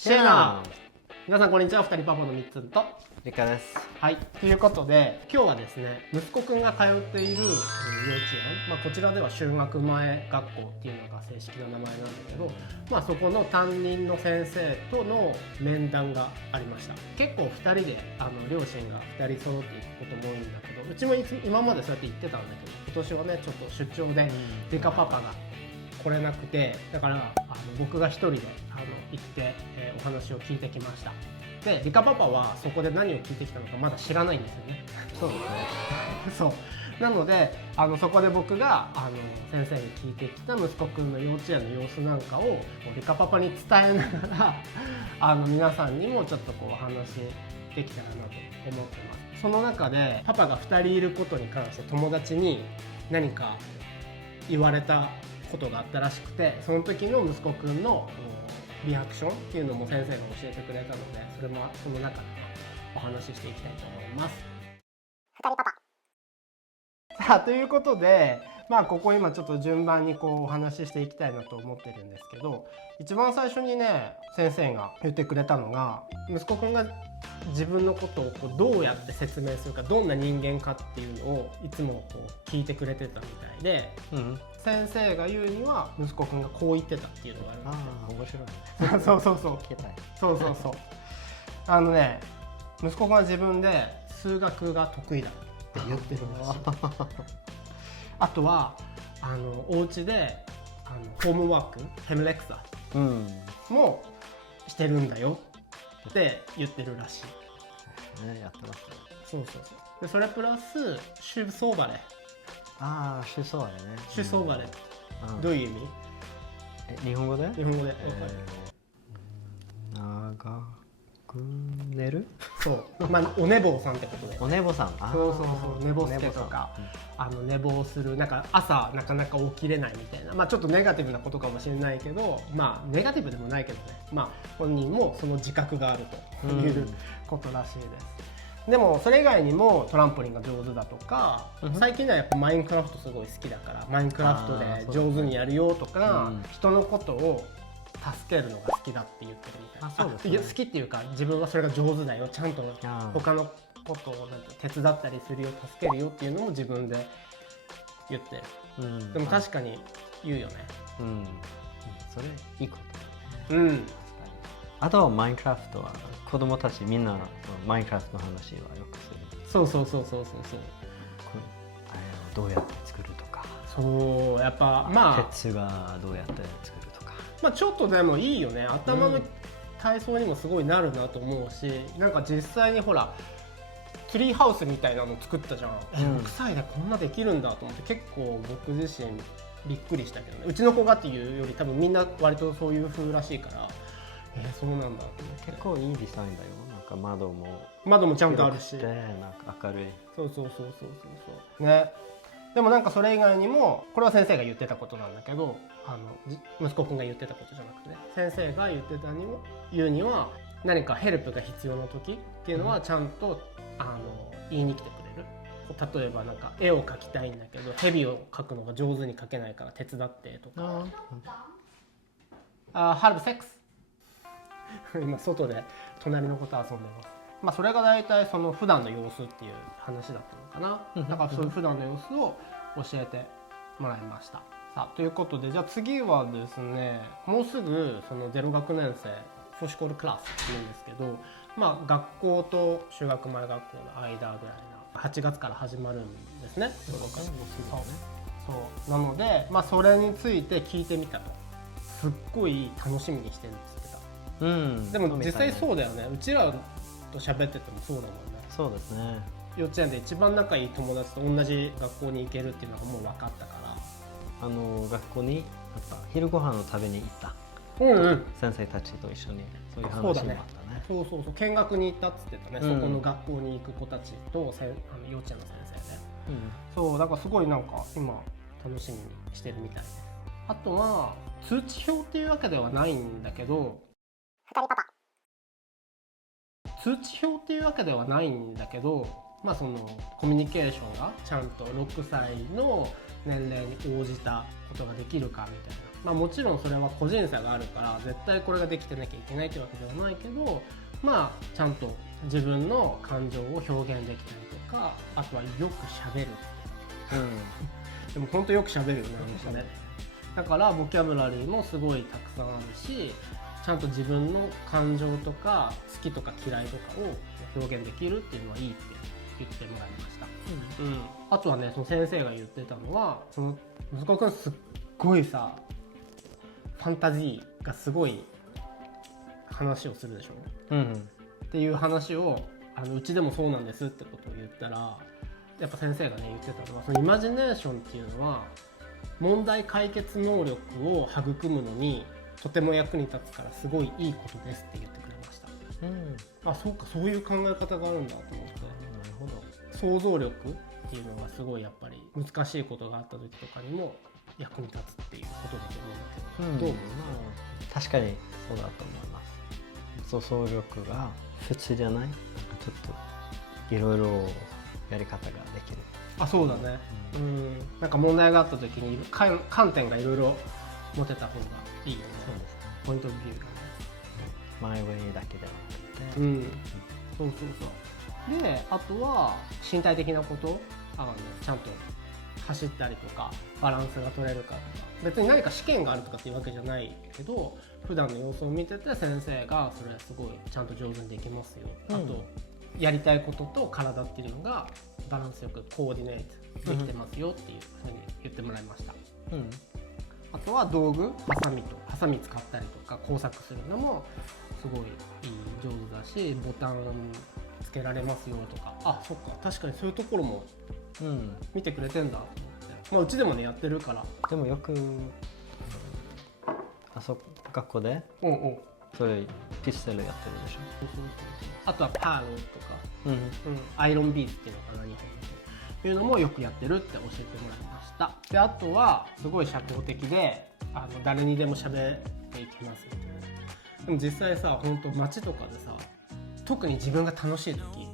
シェナ皆さんこんにちは。二人パパのみっつんとリカです。はい、ということで今日はですね、息子くんが通っている幼稚園、こちらでは就学前学校っていうのが正式な名前なんだけど、そこの担任の先生との面談がありました。結構2人で両親が2人揃っていくことも多いんだけど、うちも今までそうやって言ってたんだけど、今年はねちょっと出張でリカパパが来れなくて、だから僕が一人で行って、お話を聞いてきました。でリカパパはそこで何を聞いてきたのかまだ知らないんですよね。そうですね。そうなのでそこで僕が先生に聞いてきた息子くんの幼稚園の様子なんかをリカパパに伝えながら皆さんにもちょっとお話できたらなと思ってます。その中でパパが2人いることに関して友達に何か言われたことがあったらしくて、その時の息子くんのリアクションっていうのも先生が教えてくれたので、それもその中でお話ししていきたいと思います。二人パパさあ、ということでここ今ちょっと順番にお話ししていきたいなと思ってるんですけど、一番最初にね先生が言ってくれたのが、息子くんが自分のことをどうやって説明するか、どんな人間かっていうのをいつも聞いてくれてたみたいで、先生が言うには息子くんがこう言ってたっていうのがあるんですよ。面白いね。そう聞きたい。そう息子くんは自分で数学が得意だって言ってるらしい。あとはお家でホームワークヘムレクサもしてるんだよって言ってるらしい。やってますね。そうでそれプラスシュソーバレ。シュソーバレね。シュソーバレ、どういう意味？日本語で？日本語で。長く寝る？そう。お寝坊さんってことで。お寝坊さん。そう寝坊すけとか、寝坊する、朝なかなか起きれないみたいな、ちょっとネガティブなことかもしれないけど、ネガティブでもないけどね、本人もその自覚があるということらしいです。でもそれ以外にもトランポリンが上手だとか、最近はやっぱマインクラフトすごい好きだからマインクラフトで上手にやるよとか、人のことを助けるのが好きだって言ってるみたいな。そうですね。好きっていうか、自分はそれが上手だよ、ちゃんと他のことを手伝ったりするよ、助けるよっていうのも自分で言ってる。でも確かに言うよね。それいいこと。あとはマインクラフトは子供たちみんなマインクラフトの話はよくする。そうどうやって作るとか。そうやっぱ鉄がどうやって作るとか。ちょっとでもいいよね。頭の体操にもすごいなるなと思うし、実際にほらツリーハウスみたいなの作ったじゃん。6歳でこんなできるんだと思って、結構僕自身びっくりしたけどね。うちの子がっていうより多分みんな割とそういう風らしいから、そうなんだと思って。結構いいデザインだよ。窓もちゃんとあるし、明るい。そうね。でもそれ以外にも、これは先生が言ってたことなんだけど、息子くんが言ってたことじゃなくてね、先生が言うには何かヘルプが必要な時っていうのはちゃんと言いに来てくれる。例えば絵を描きたいんだけど蛇を描くのが上手に描けないから手伝ってとか。ハルブセックス今外で隣の子と遊んでます。それが大体その普段の様子っていう話だったのかな。だからそういう普段の様子を教えてもらいました。さあ、ということで、じゃあ次はですね、もうすぐその0学年生フォシコールクラスっていうんですけど、学校と就学前学校の間ぐらいな8月から始まるんですね。そうなので、それについて聞いてみたと。すっごい楽しみにしてるんですってた。でも実際そうだよね。うちらと喋っててもそうだもんね。そうですね。幼稚園で一番仲いい友達と同じ学校に行けるっていうのがもう分かったから、学校に昼ご飯を食べに行った。先生たちと一緒にそういう話もあったね。そう見学に行ったっつってたね。そこの学校に行く子たちと幼稚園の先生で、そうだからすごい今楽しみにしてるみたいです。あとは通知表っていうわけではないんだけど、通知表っていうわけではないんだけど、そのコミュニケーションがちゃんと6歳の年齢に応じたことができるかみたいな、まあ、もちろんそれは個人差があるから絶対これができてなきゃいけないってわけではないけど、まあちゃんと自分の感情を表現できたりとか、あとはよく喋る、でも本当よく喋るよね、あの人ね。だからボキャブラリーもすごいたくさんあるし、ちゃんと自分の感情とか好きとか嫌いとかを表現できるっていうのはいいって言ってもらいました、あとはね、その先生が言ってたのは、その息子くんすっごいさファンタジーがすごい話をするでしょ、っていう話をうちでもそうなんですってことを言ったら、やっぱ先生がね言ってたのは、そのイマジネーションっていうのは問題解決能力を育むのにとても役に立つからすごいいいことですって言ってくれました、あ、そうか、そういう考え方があるんだと思って、なるほど、想像力っていうのがすごいやっぱり難しいことがあった時とかにも役に立つっていうことだと思うんだけど、どう思う？確かにそうだと思います。想像力が普通じゃない、なんかちょっといろいろやり方ができる。あ、そうだね、なんか問題があった時に観点がいろいろ持てた方がいいよね。そうですね、ポイントビューがね、前上だけではなくて、そうそうそう。で、あとは身体的なこと、ちゃんと走ったりとかバランスが取れるかとか、別に何か試験があるとかっていうわけじゃないけど、普段の様子を見てて先生がそれすごいちゃんと上手にできますよ、あとやりたいことと体っていうのがバランスよくコーディネートできてますよっていうふうに言ってもらいました、あとは道具、ハサミ使ったりとか工作するのもすごい上手だし、ボタンつけられますよとか、あ、そっか、確かにそういうところも見てくれてんだと思って、まあ、うちでもねやってるから。でもよく学校でそれピステルやってるでしょ。あとはパールとか、アイロンビーズっていうのかな、日本でいうのもよくやってるって教えてもらいました。で、あとはすごい社交的で誰にでも喋っていきますみたいな。でも実際さ、本当街とかでさ、特に自分が楽しい時、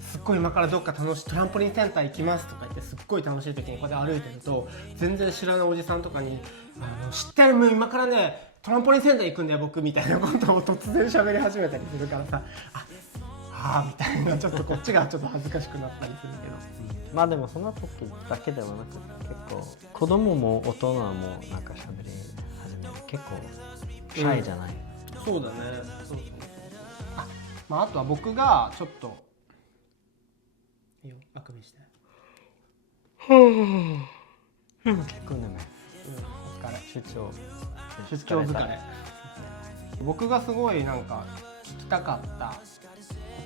すっごい今からどっか楽しいトランポリンセンター行きますとか言ってすっごい楽しい時にこうやって歩いてると、全然知らないおじさんとかに知ってる、もう今からねトランポリンセンター行くんだよ僕みたいなことを突然喋り始めたりするからさ、みたいな、ちょっとこっちがちょっと恥ずかしくなったりするけど、まあでもその時だけではなくて、結構子供も大人もなんか喋り始める、結構シャイじゃない、そうだね、そうあとは僕がちょっといいよ、あくびして、結構ね、お疲れ、出張疲れ。僕がすごいなんか聞きたかった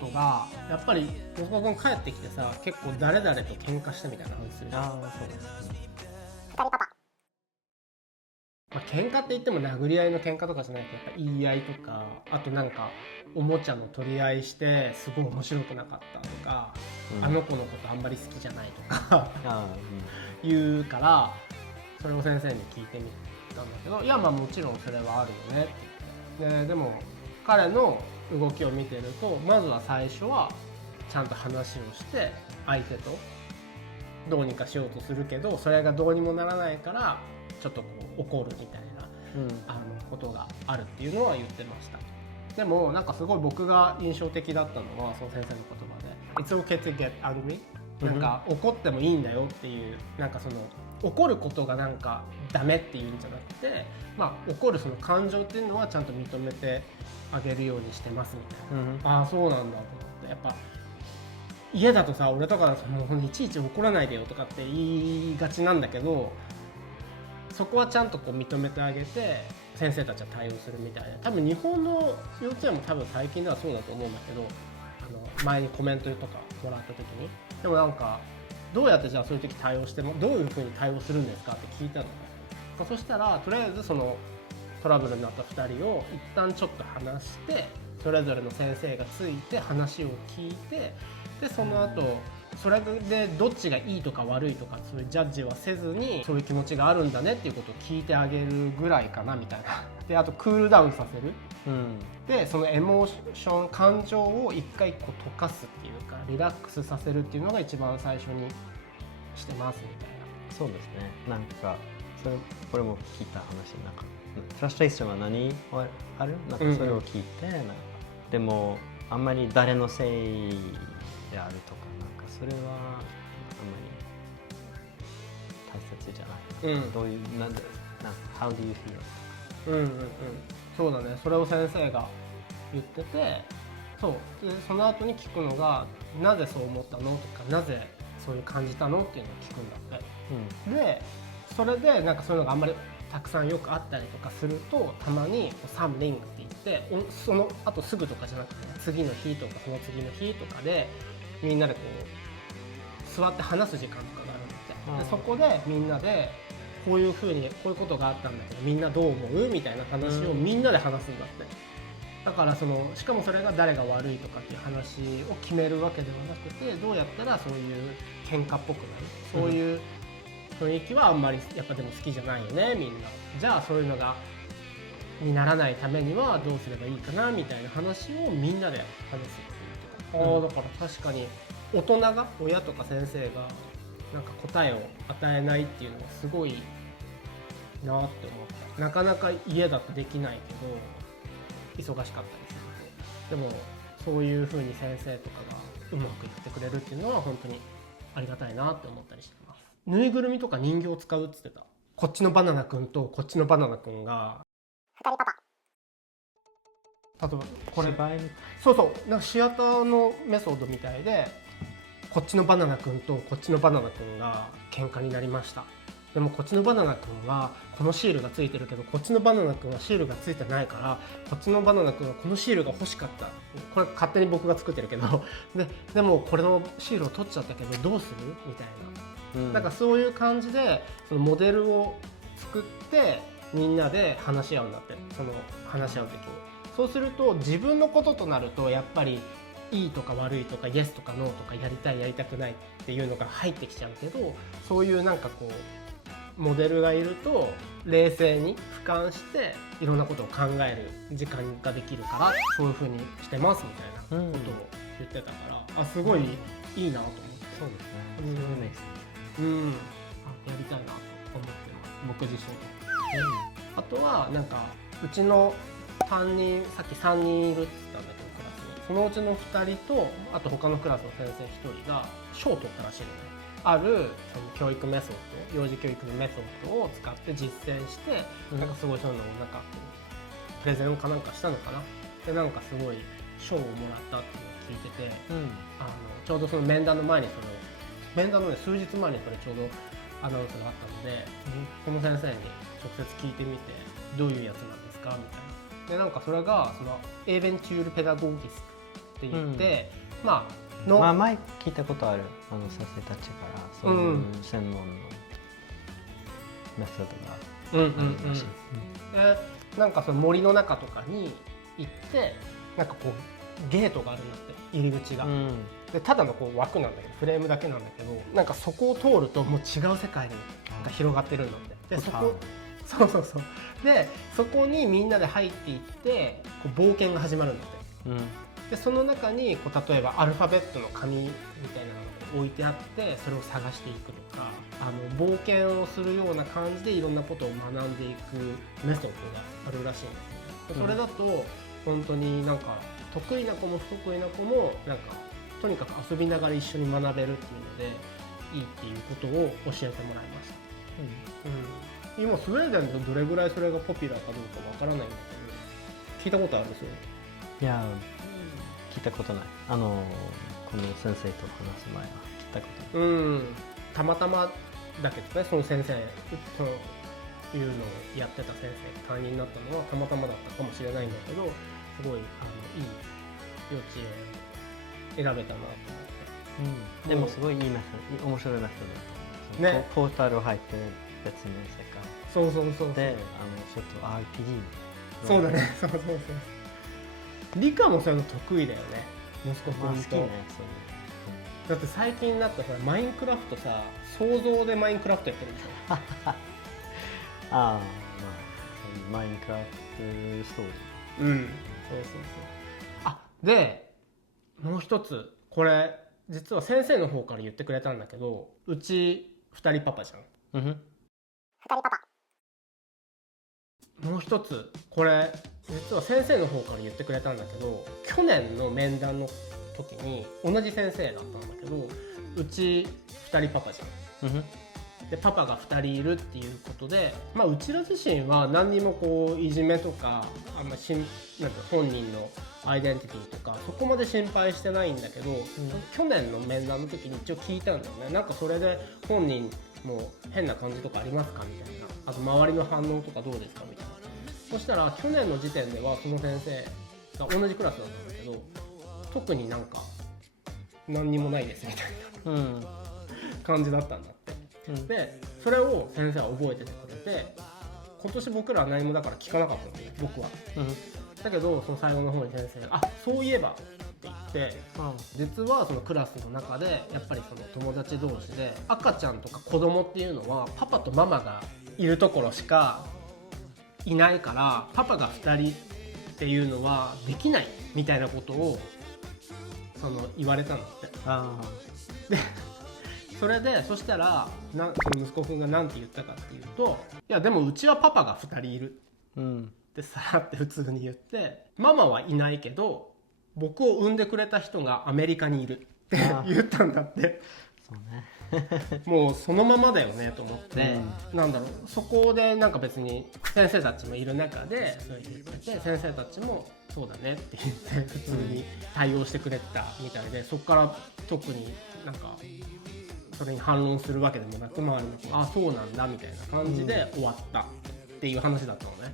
ことが、やっぱり息子君帰ってきてさ、結構誰々と喧嘩したみたいな話するじゃん。そうですね。喧嘩って言っても殴り合いの喧嘩とかじゃないけど、やっぱ言い合いとか、あとなんかおもちゃの取り合いしてすごい面白くなかったとか、あの子のことあんまり好きじゃないとか言うから、それを先生に聞いてみたんだけど、いや、まあもちろんそれはあるよねって言って、でも彼の動きを見てると、まずは最初はちゃんと話をして相手とどうにかしようとするけど、それがどうにもならないからちょっとこう怒るみたいな、ことがあるっていうのは言ってました。でもなんかすごい僕が印象的だったのは、その先生の言葉で It's okay to get angry、なんか怒ってもいいんだよっていう、なんかその怒ることがなんかダメっていうんじゃなくて、まあ怒るその感情っていうのはちゃんと認めてあげるようにしてますみたいな、そうなんだと思って、やっぱ家だとさ、俺とかだともういちいち怒らないでよとかって言いがちなんだけど、そこはちゃんとこう認めてあげて先生たちは対応するみたいで、多分日本の幼稚園も多分最近ではそうだと思うんだけど、前にコメントとかもらった時に、でもなんかどうやってじゃあそういう時対応しても、どういうふうに対応するんですかって聞いたの。そしたらとりあえずそのトラブルになった2人を一旦ちょっと話して、それぞれの先生がついて話を聞いて、でその後それでどっちがいいとか悪いとかそういうジャッジはせずに、そういう気持ちがあるんだねっていうことを聞いてあげるぐらいかなみたいな。であとクールダウンさせる、でそのエモーション、感情を一回こう溶かすっていうかリラックスさせるっていうのが一番最初にしてますみたいな。そうですね。なんかこれも聞いた話、なんかフラストレーションは何ある？なんかそれを聞いて、なんかでもあんまり誰のせいであるとか、なんかそれはあんまり大切じゃない。どういうなんか How do you feel？そうだね。それを先生が言ってて、そうでその後に聞くのがなぜそう思ったのとか、なぜそういう感じたのっていうのを聞くんだって。でそれでなんかそういうのがあんまりたくさんよくあったりとかすると、たまにサムリングって言ってそのあとすぐとかじゃなくて、次の日とかその次の日とかでみんなでこう座って話す時間とかがあるんだって。でそこでみんなでこういう風にこういうことがあったんだけどみんなどう思うみたいな話をみんなで話すんだって。だからしかもそれが誰が悪いとかっていう話を決めるわけではなくて、どうやったらそういう喧嘩っぽくない、そういう雰囲気はあんまりやっぱでも好きじゃないよねみんな。じゃあそういうのがにならないためにはどうすればいいかなみたいな話をみんなで話すっていう。だから確かに大人が親とか先生がなんか答えを与えないっていうのはすごいなって思った。なかなか家だとできないけど忙しかったりすると、でもそういう風に先生とかがうまくやってくれるっていうのは本当にありがたいなって思ったりしてます。ぬいぐるみとか人形を使うって言ってた。こっちのバナナくんとこっちのバナナくんが2人パパ、例えばこれそうなんかシアターのメソッドみたいで、こっちのバナナくんとこっちのバナナくんが喧嘩になりました。でもこっちのバナナくんはこのシールがついてるけどこっちのバナナくんはシールがついてないから、こっちのバナナくんはこのシールが欲しかった。これ勝手に僕が作ってるけどでもこれのシールを取っちゃったけどどうするみたいな、なんかそういう感じでそのモデルを作ってみんなで話し合うんだって。その話し合う時にそうすると自分のこととなるとやっぱりいいとか悪いとかイエスとかノーとかやりたいやりたくないっていうのが入ってきちゃうけど、そういうなんかこうモデルがいると冷静に俯瞰していろんなことを考える時間ができるから、そういう風にしてますみたいなことを言ってたから、あすごいいいなと思って。そうですね。そうですね。やりたいなと思ってます僕自身。あとはなんかうちの担任さっき3人いるって言ったんだけどクラスに、そのうちの2人とあと他のクラスの先生1人が賞を取ったらしいのね。あるその教育メソッド、幼児教育のメソッドを使って実践して、なんかすごいそういうのをなんかプレゼンかなんかしたのかな。でなんかすごい賞をもらったっていうのを聞いてて、ちょうどその面談の前に面談の、ね、数日前にそれちょうどアナウンスがあったので、この先生に直接聞いてみてどういうやつなんですかみたいな。でなんかそれがそのエーベンチュールペダゴギスって言って、前聞いたことある先生たちからそういう専門のメソッドがあるらしい。なんかその森の中とかに行ってなんかこうゲートがあるんだって入り口が。でただのこう枠なんだけどフレームだけなんだけど、なんかそこを通るともう違う世界が広がってるんだって。でそうでそこにみんなで入っていってこう冒険が始まるんだって。でその中にこう例えばアルファベットの紙みたいなのが置いてあってそれを探していくとか、冒険をするような感じでいろんなことを学んでいくメソッドがあるらしいんですよね。それだと本当になんか得意な子も不得意な子もなんかとにかく遊びながら一緒に学べるっていうのでいいっていうことを教えてもらいました。今スウェーデンでどれぐらいそれがポピュラーかどうかわからないんだけど、聞いたことあるんですよ。いや聞いたことない。この先生と話す前は聞いたことない。たまたまだけどね、その先生というのをやってた先生が担任になったのはたまたまだったかもしれないんだけど、すごいいい幼稚園選べたなと思って。でもすごいいいメソッド、面白いメソッドだと思う。ね、ポータル入って別の世界。そうでちょっと RPG。そうだね。そう。理科もそういうの得意だよね。息子くんと。好きね。だって最近になったさ、マインクラフトさ、想像でマインクラフトやってるでしょ。マインクラフトストーリー。そう。でもう一つこれ実は先生の方から言ってくれたんだけど、うち2人パパじゃん。Mhm. もう一つこれ実は先生の方から言ってくれたんだけど、去年の面談の時に同じ先生だったんだけど、うち2人パパじゃん。Mhm. でパパが2人いるっていうことで、まあ、うちら自身は何にもこういじめとかあんまなんか本人のアイデンティティとかそこまで心配してないんだけど、去年の面談の時に一応聞いたんだよね。なんかそれで本人も変な感じとかありますかみたいな、あと周りの反応とかどうですかみたいな。そしたら去年の時点ではその先生が同じクラスだったんだけど、特になんか何にもないですみたいな、感じだったんだって。でそれを先生は覚えててくれて、今年僕らは何もだから聞かなかったんだよ僕は。だけどその最後の方に先生がそういえばって言って、実はそのクラスの中でやっぱりその友達同士で赤ちゃんとか子供っていうのはパパとママがいるところしかいないから、パパが2人っていうのはできないみたいなことを言われたんだって。でそれでそしたらその息子くんが何て言ったかっていうと、いやでもうちはパパが2人いるってさらって普通に言って、ママはいないけど僕を産んでくれた人がアメリカにいるって言ったんだって。そうね。もうそのままだよねと思って、なんだろう、そこでなんか別に先生たちもいる中でそう言ってて、先生たちもそうだねって言って普通に対応してくれたみたいで、そこから特になんかそれに反論するわけでもなく、周りのあそうなんだみたいな感じで終わったっていう話だったのね。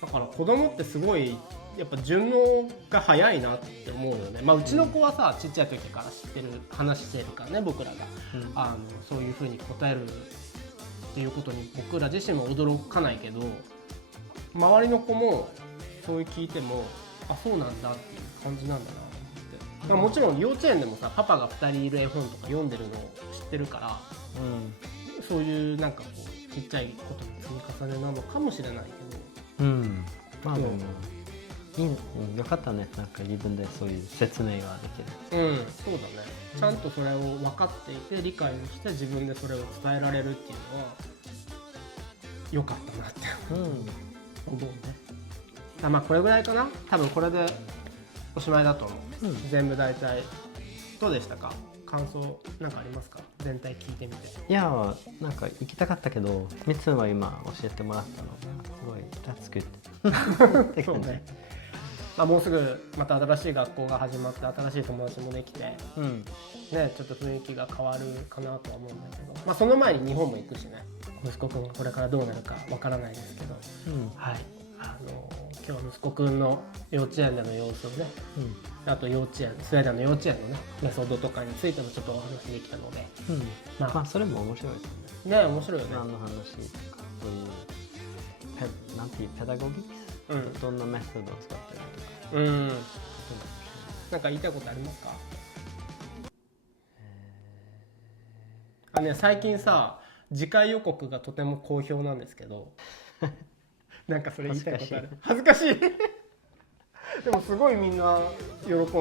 だから子供ってすごいやっぱ順応が早いなって思うよね。まあうちの子はさ、ちっちゃい時から知ってる話してるからね、僕らが、そういう風に答えるっていうことに僕ら自身も驚かないけど、周りの子もそういう聞いてもあそうなんだっていう感じなんだなって。もちろん幼稚園でもさ、パパが2人いる絵本とか読んでるのを知ってるから、そういうなんかこうちっちゃいことの積み重ねなのかもしれないけど、まあでもよかったね。なんか自分でそういう説明ができる。そうだね。ちゃんとそれを分かっていて理解をして自分でそれを伝えられるっていうのは良かったなって思うね。まあこれぐらいかな。多分これでおしまいだと思う。全部大体どうでしたか？感想なんかありますか？全体聞いてみて。いやなんか行きたかったけど、みつは今教えてもらったのがすごいthat's good そうね。もうすぐまた新しい学校が始まって新しい友達もできて、ね、ちょっと雰囲気が変わるかなとは思うんだけど、その前に日本も行くしね。息子くんがこれからどうなるかわからないですけど、はい、今日は息子くんの幼稚園での様子をね、あとスウェーデンの幼稚園のねメソッドとかについてもちょっとお話できたので、それも面白いですね。面白いよね。何の話とかそういうなんていうペダゴギックス、どんなメソッドを使ってるとか。なんか言いたいことありますか？最近さ、次回予告がとても好評なんですけどなんかそれ言いたいことある？恥ずかしいでもすごいみんな喜んでるよ。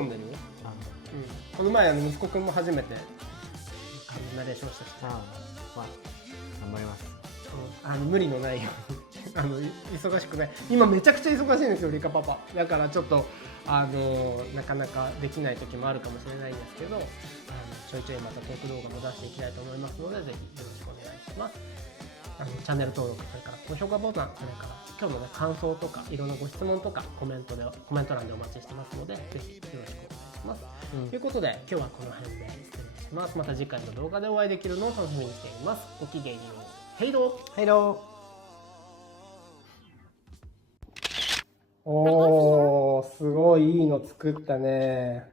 この前息子くんも初めてナレーションしたし、頑張ります。無理のないように忙しくない。今めちゃくちゃ忙しいんですよリカパパ。だからちょっとなかなかできない時もあるかもしれないんですけど、ちょいちょいまたトーク動画も出していきたいと思いますので、ぜひよろしくお願いします。チャンネル登録、それから高評価ボタン、それから今日の、感想とかいろんなご質問とかコメント欄でお待ちしてますので、ぜひよろしくお願いします。ということで今日はこの辺で失礼します。また次回の動画でお会いできるのを楽しみにしています。ごきげんよう。ヘイロー。ヘイロー。おー、すごいいいの作ったね。